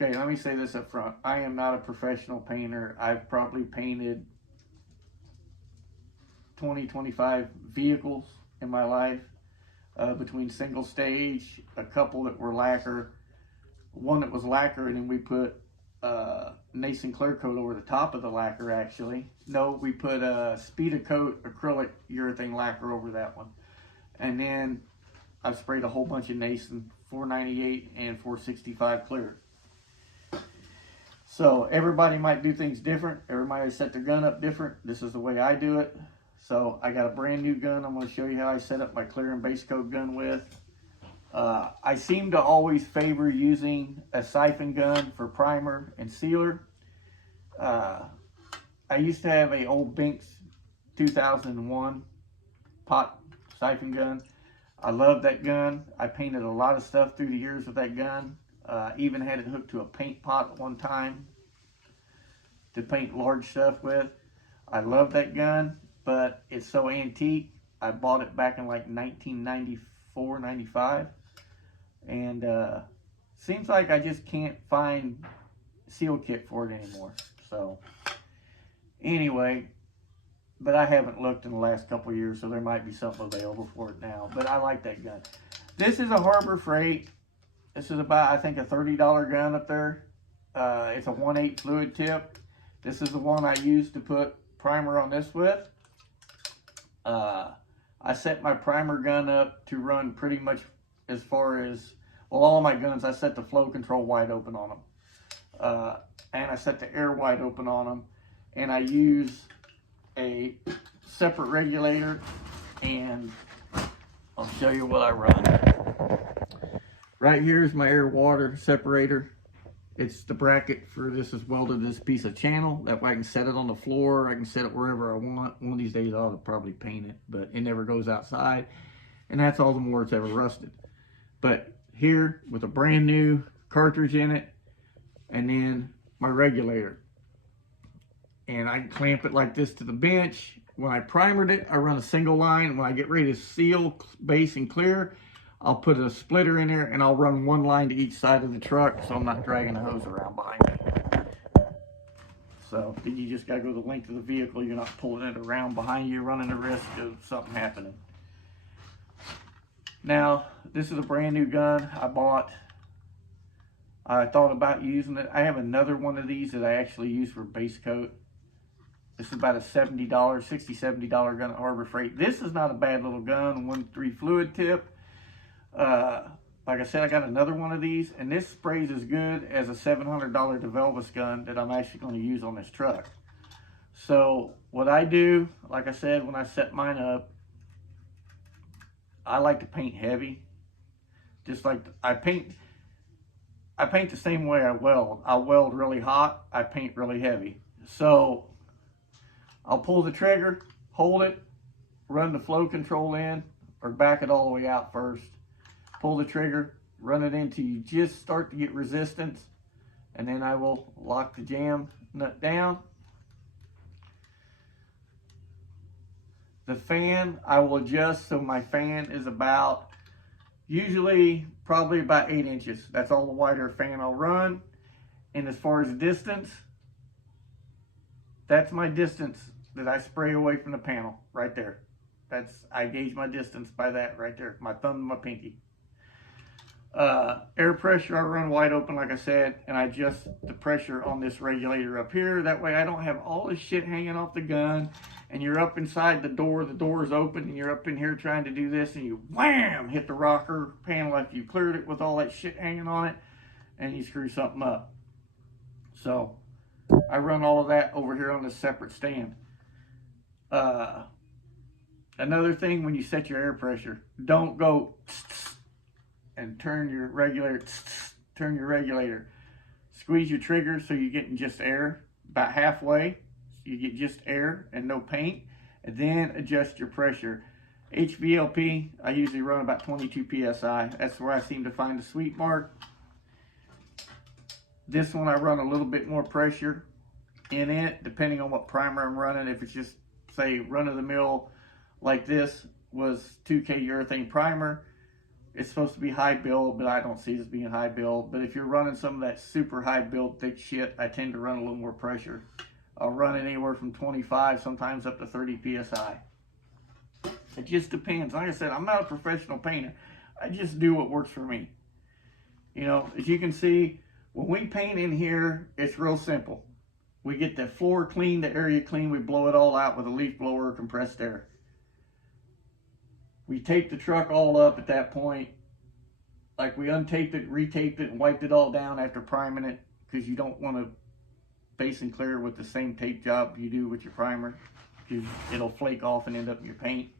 Okay, let me say this up front. I am not a professional painter. I've probably painted 20, 25 vehicles in my life, between single stage, a couple that were lacquer, one that was lacquer, and then we put Nason clear coat over the top of the lacquer. Actually, no, we put a Speedacoat acrylic urethane lacquer over that one, and then I've sprayed a whole bunch of Nason 498 and 465 clear. So everybody might do things different. Everybody set their gun up different. This is the way I do it. So I got a brand new gun I'm going to show you how I set up my clear and base coat gun with. I seem to always favor using a siphon gun for primer and sealer. I used to have a old Binks 2001 pot siphon gun. I love that gun. I painted a lot of stuff through the years with that gun. Even had it hooked to a paint pot at one time to paint large stuff with. I love that gun, but it's so antique. I bought it back in like 1994, 95. And seems like I just can't find seal kit for it anymore. So anyway, but I haven't looked in the last couple of years, so there might be something available for it now. But I like that gun. This is a Harbor Freight. This is about, I think, a $30 gun up there. It's a 1/8 fluid tip. This is the one I used to put primer on this with. I set my primer gun up to run pretty much as far as, well, all my guns, I set the flow control wide open on them. And I set the air wide open on them. And I use a separate regulator, and I'll show you what I run. Right here is my air water separator. It's the bracket for this is welded to this piece of channel. That way I can set it on the floor. I can set it wherever I want. One of these days I'll probably paint it, but it never goes outside. And that's all the more it's ever rusted. But here with a brand new cartridge in it, and then my regulator. And I can clamp it like this to the bench. When I primered it, I run a single line. When I get ready to seal, base, and clear, I'll put a splitter in there and I'll run one line to each side of the truck so I'm not dragging the hose around behind me. So then you just gotta go the length of the vehicle. You're not pulling it around behind you, running the risk of something happening. Now, this is a brand new gun I bought. I thought about using it. I have another one of these that I actually use for base coat. This is about a $70, $60, $70 gun at Harbor Freight. This is not a bad little gun, 1/3 fluid tip. Like I said, I got another one of these, and this sprays as good as a $700 DeVelvis gun that I'm actually going to use on this truck. So what I do, like I said, when I set mine up, I like to paint heavy. Just like I paint the same way I weld. I weld really hot, I paint really heavy. So I'll pull the trigger, hold it, run the flow control in, or back it all the way out first. Pull the trigger, run it until you just start to get resistance, and then I will lock the jam nut down. The fan, I will adjust so my fan is about, usually probably about 8 inches. That's all the wider fan I'll run. And as far as distance, that's my distance that I spray away from the panel right there. I gauge my distance by that right there, my thumb and my pinky. Air pressure I run wide open, like I said, and I adjust the pressure on this regulator up here. That way I don't have all this shit hanging off the gun, and you're up inside the door's open, and you're up in here trying to do this, and you wham, hit the rocker panel after you cleared it with all that shit hanging on it, and you screw something up. So I run all of that over here on this separate stand. Another thing, when you set your air pressure, don't go and turn your regulator. Squeeze your trigger so you're getting just air, about halfway. So you get just air and no paint, and then adjust your pressure. HVLP, I usually run about 22 PSI. That's where I seem to find the sweet mark. This one I run a little bit more pressure in it, depending on what primer I'm running. If it's just, say, run-of-the-mill like this was 2K urethane primer, it's supposed to be high build, but I don't see it as being high build. But if you're running some of that super high build thick shit, I tend to run a little more pressure. I'll run it anywhere from 25, sometimes up to 30 PSI. It just depends. Like I said, I'm not a professional painter. I just do what works for me. You know, as you can see, when we paint in here, it's real simple. We get the floor clean, the area clean, we blow it all out with a leaf blower or compressed air. We tape the truck all up at that point. Like we untaped it, retaped it, and wiped it all down after priming it, because you don't want to base and clear with the same tape job you do with your primer, because it'll flake off and end up in your paint.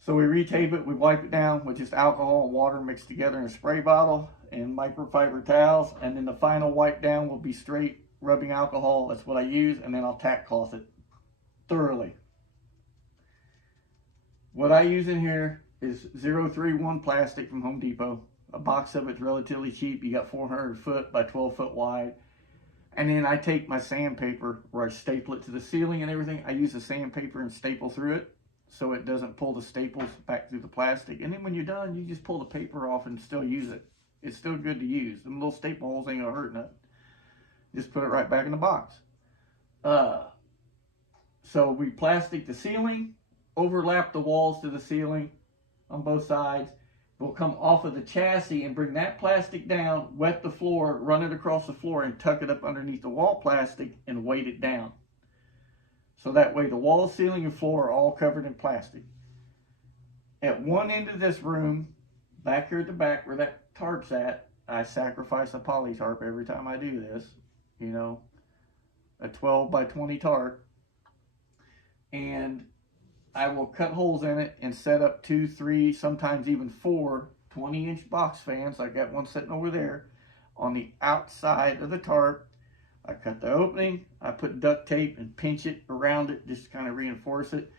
So we retape it, we wipe it down with just alcohol and water mixed together in a spray bottle and microfiber towels, and then the final wipe down will be straight rubbing alcohol. That's what I use, and then I'll tack cloth it thoroughly. What I use in here is 031 plastic from Home Depot. A box of it's relatively cheap. You got 400 foot by 12 foot wide. And then I take my sandpaper where I staple it to the ceiling and everything. I use the sandpaper and staple through it so it doesn't pull the staples back through the plastic. And then when you're done, you just pull the paper off and still use it. It's still good to use. Them little staple holes ain't gonna hurt nothing. Just put it right back in the box. So we plastic the ceiling, overlap the walls to the ceiling on both sides. We'll come off of the chassis and bring that plastic down, wet the floor, run it across the floor, and tuck it up underneath the wall plastic and weight it down. So that way the wall, ceiling, and floor are all covered in plastic. At one end of this room, back here at the back where that tarp's at, I sacrifice a poly tarp every time I do this. You know, a 12 by 20 tarp. And I will cut holes in it and set up 2, 3, sometimes even 4 20-inch box fans. I got one sitting over there on the outside of the tarp. I cut the opening, I put duct tape and pinch it around it just to kind of reinforce it.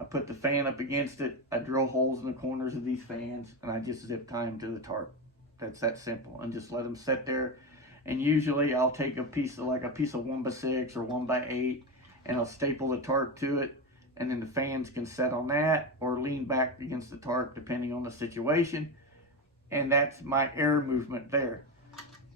I put the fan up against it. I drill holes in the corners of these fans, and I just zip tie them to the tarp. That's that simple, and just let them sit there. And usually I'll take a piece of 1x6 or 1x8, and I'll staple the tarp to it. And then the fans can set on that or lean back against the tarp depending on the situation. And that's my air movement there.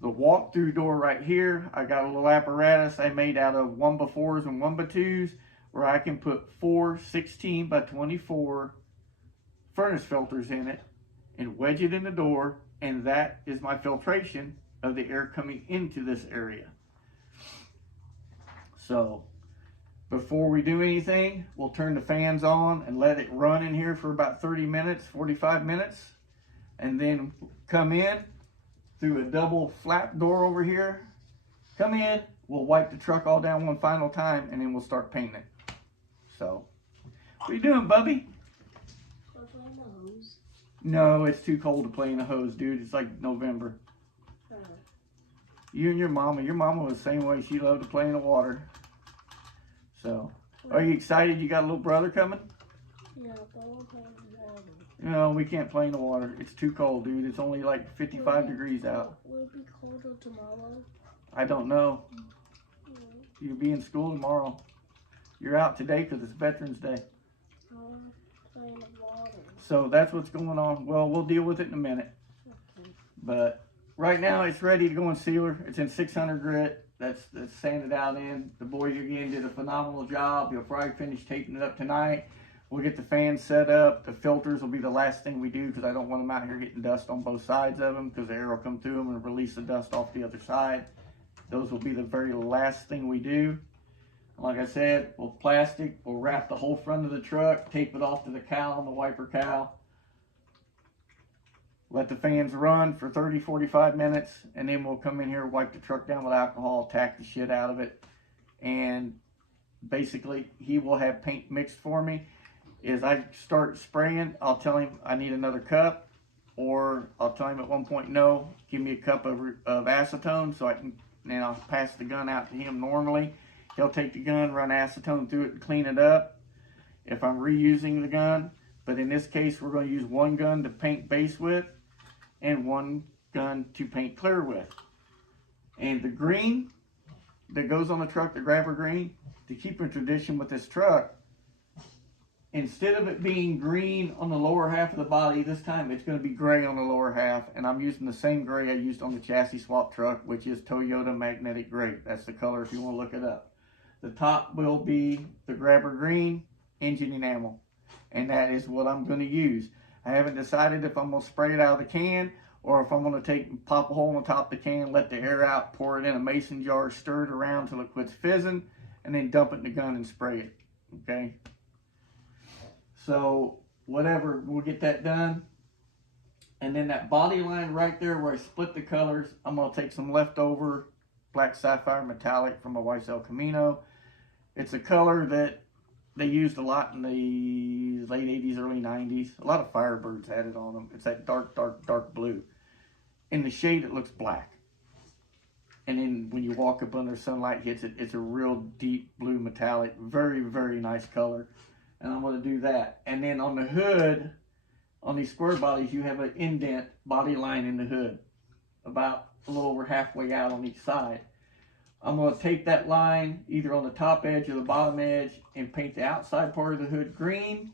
The walk-through door right here, I got a little apparatus I made out of 1x4s and 1x2s where I can put 4 16 by 24 furnace filters in it and wedge it in the door, and that is my filtration of the air coming into this area. So before we do anything, we'll turn the fans on and let it run in here for about 30 minutes, 45 minutes, and then come in through a double flap door over here. Come in, we'll wipe the truck all down one final time, and then we'll start painting it. So, what are you doing, Bubby? I'm playing the hose. No, it's too cold to play in the hose, dude. It's like November. You and your mama was the same way. She loved to play in the water. So, are you excited you got a little brother coming? Yeah, but I want to play in the water. No, we can't play in the water. It's too cold, dude. It's only like 55 degrees out. Will it be colder tomorrow? I don't know. You'll be in school tomorrow. You're out today because it's Veterans Day. I want to play in the water. So that's what's going on. Well, we'll deal with it in a minute. Okay. But right now it's ready to go in sealer. It's in 600 grit. That's sanded out in. The boys again did a phenomenal job. You'll probably finish taping it up tonight. We'll get the fans set up. The filters will be the last thing we do because I don't want them out here getting dust on both sides of them, because the air will come through them and release the dust off the other side. Those will be the very last thing we do. Like I said, we'll plastic, we'll wrap the whole front of the truck, tape it off to the cowl and the wiper cowl. Let the fans run for 30, 45 minutes, and then we'll come in here, wipe the truck down with alcohol, tack the shit out of it, and basically he will have paint mixed for me. As I start spraying, I'll tell him I need another cup, or I'll tell him at one point, no, give me a cup of acetone, so I can, and I'll pass the gun out to him normally. He'll take the gun, run acetone through it, and clean it up if I'm reusing the gun. But in this case, we're going to use one gun to paint base with and one gun to paint clear with. And the green that goes on the truck, the grabber green, to keep in tradition with this truck, instead of it being green on the lower half of the body, this time it's going to be gray on the lower half, and I'm using the same gray I used on the chassis swap truck, which is Toyota Magnetic Gray. That's the color if you want to look it up. The top will be the grabber green, engine enamel, and that is what I'm going to use. I haven't decided if I'm going to spray it out of the can or if I'm going to pop a hole in the top of the can, let the air out, pour it in a mason jar, stir it around till it quits fizzing, and then dump it in the gun and spray it. Okay? So, whatever, we'll get that done. And then that body line right there where I split the colors, I'm going to take some leftover black sapphire metallic from my wife's El Camino. It's a color that they used a lot in the late 80s, early 90s. A lot of Firebirds had it on them. It's that dark, dark, dark blue. In the shade, it looks black. And then when you walk up under sunlight hits it, it's a real deep blue metallic. Very, very nice color. And I'm going to do that. And then on the hood, on these square bodies, you have an indent body line in the hood. About a little over halfway out on each side. I'm going to take that line either on the top edge or the bottom edge and paint the outside part of the hood green.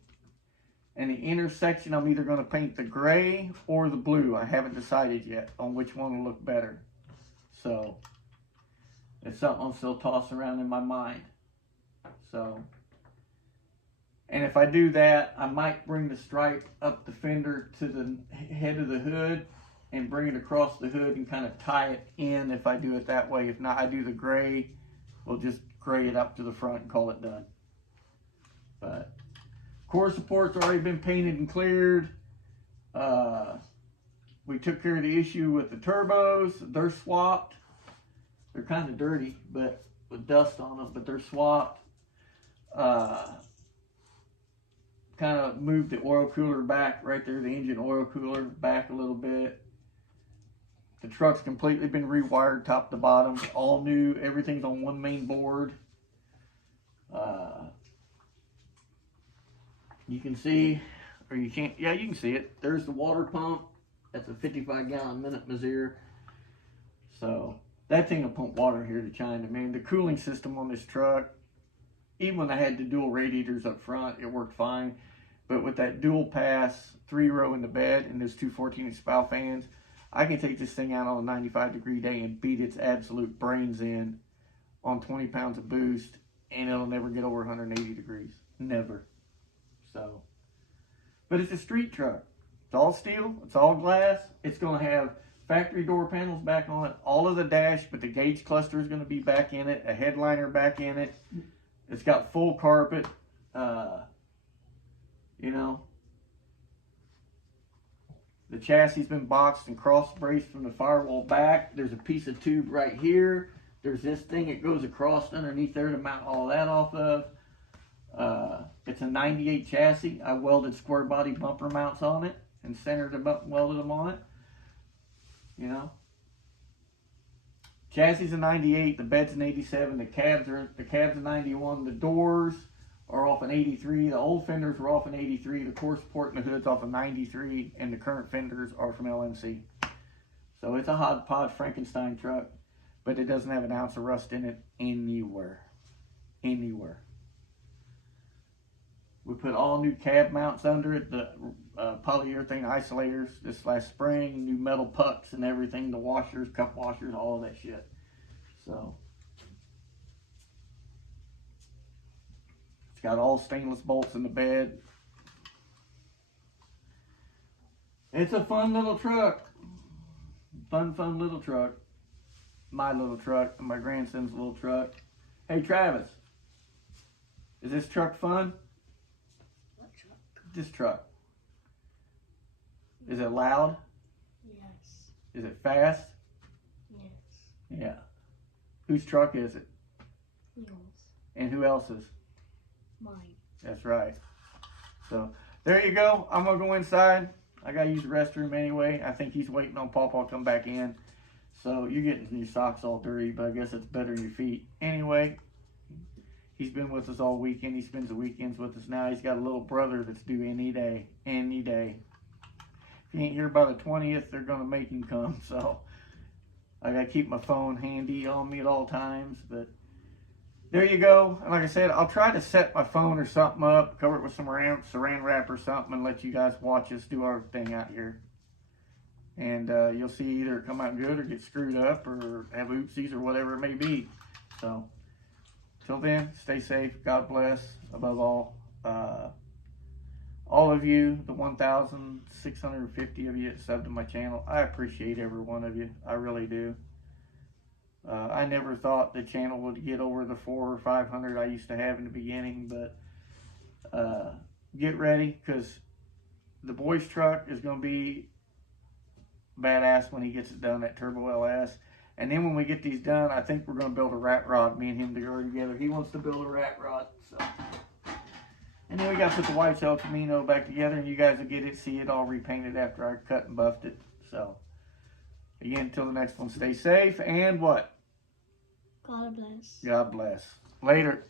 And the intersection, I'm either going to paint the gray or the blue. I haven't decided yet on which one will look better. So, it's something I'm still tossing around in my mind. So, and if I do that, I might bring the stripe up the fender to the head of the hood and bring it across the hood and kind of tie it in if I do it that way. If not, I do the gray. We'll just gray it up to the front and call it done. But core support's already been painted and cleared. We took care of the issue with the turbos. They're swapped. They're kind of dirty, but with dust on them, but they're swapped. Kind of moved the oil cooler back right there, the engine oil cooler back a little bit. The truck's completely been rewired top to bottom, all new, everything's on one main board. You can see, or you can't, yeah, you can see it. There's the water pump. That's a 55-gallon minute Mazir. So, that thing will pump water here to China, man. The cooling system on this truck, even when I had the dual radiators up front, it worked fine. But with that dual pass, 3-row in the bed, and those two 14-inch spout fans, I can take this thing out on a 95-degree day and beat its absolute brains in on 20 pounds of boost, and it'll never get over 180 degrees. Never. So, but it's a street truck. It's all steel. It's all glass. It's going to have factory door panels back on it. All of the dash, but the gauge cluster is going to be back in it. A headliner back in it. It's got full carpet. You know, the chassis has been boxed and cross braced from the firewall back. There's a piece of tube right here. There's this thing that goes across underneath there to mount all that off of. It's a 98 chassis. I welded square body bumper mounts on it and centered them up and welded them on it. You know, chassis is a 98. The bed's an 87. The cab's a 91. The doors are off an 83. The old fenders were off an 83. The core support and the hood's off a 93, and the current fenders are from LMC. So it's a hodgepodge Frankenstein truck, but it doesn't have an ounce of rust in it anywhere. Anywhere. We put all new cab mounts under it, the polyurethane isolators this last spring, new metal pucks and everything, the washers, cup washers, all of that shit. So it's got all stainless bolts in the bed. It's a fun little truck. Fun little truck. My little truck and my grandson's little truck. Hey Travis, is this truck fun? This truck. Is it loud? Yes. Is it fast? Yes. Yeah. Whose truck is it? Yours. And who else's? Mine. That's right. So, there you go. I'm going to go inside. I got to use the restroom anyway. I think he's waiting on Pawpaw to come back in. So, you're getting your socks all dirty, but I guess it's better than your feet. Anyway, he's been with us all weekend. He spends the weekends with us now. He's got a little brother that's due any day. Any day. If he ain't here by the 20th, they're going to make him come. So, I got to keep my phone handy on me at all times. But there you go. And like I said, I'll try to set my phone or something up, cover it with some saran wrap or something, and let you guys watch us do our thing out here. And you'll see either it come out good or get screwed up or have oopsies or whatever it may be. So, till then, stay safe. God bless. Above all of you, the 1,650 of you that subbed to my channel, I appreciate every one of you. I really do. I never thought the channel would get over the 400 or 500 I used to have in the beginning, but get ready, because the boys' truck is going to be badass when he gets it done, that Turbo LS. And then when we get these done, I think we're going to build a rat rod, me and him to go together. He wants to build a rat rod, so. And then we got to put the white El Camino back together, and you guys will get it, see it all repainted after I cut and buffed it. So, again, until the next one, stay safe, and what? God bless. God bless. Later.